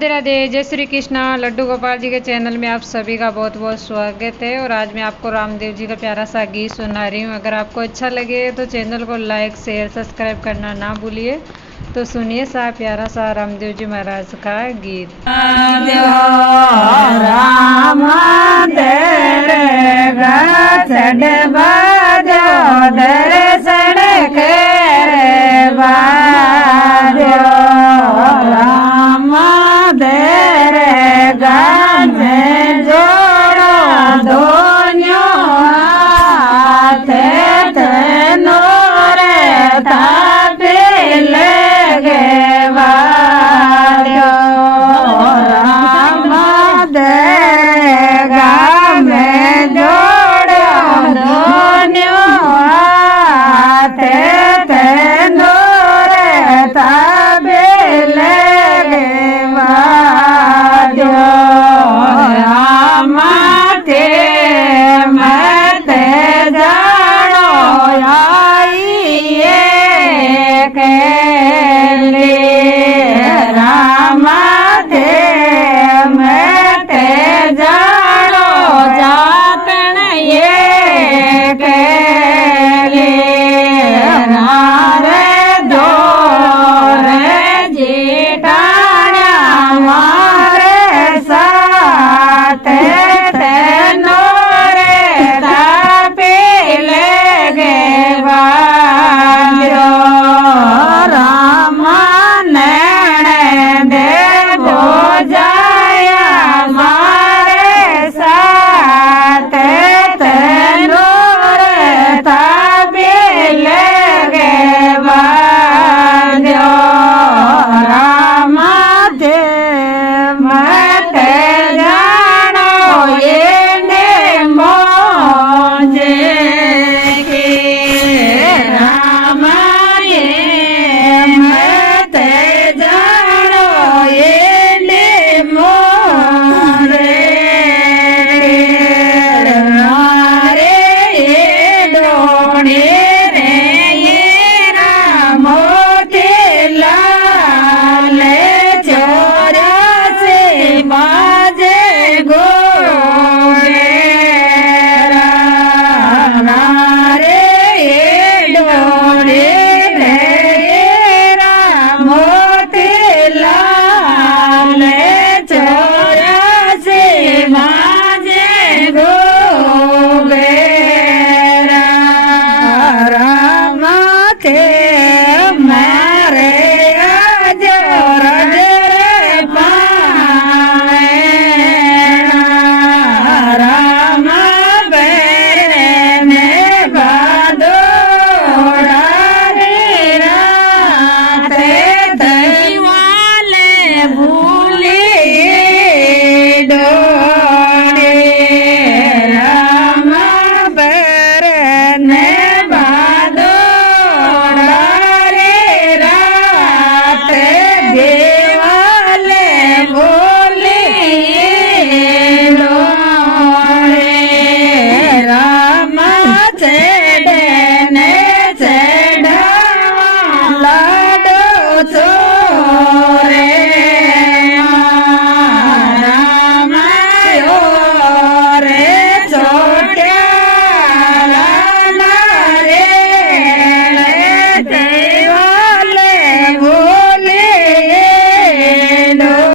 राधे राधे, जय श्री कृष्णा। लड्डू गोपाल जी के चैनल में आप सभी का बहुत बहुत स्वागत है। और आज मैं आपको रामदेव जी का प्यारा सा गीत सुना रही हूँ। अगर आपको अच्छा लगे तो चैनल को लाइक शेयर सब्सक्राइब करना ना भूलिए। तो सुनिए सा प्यारा सा रामदेव जी महाराज का गीत। राम तेरे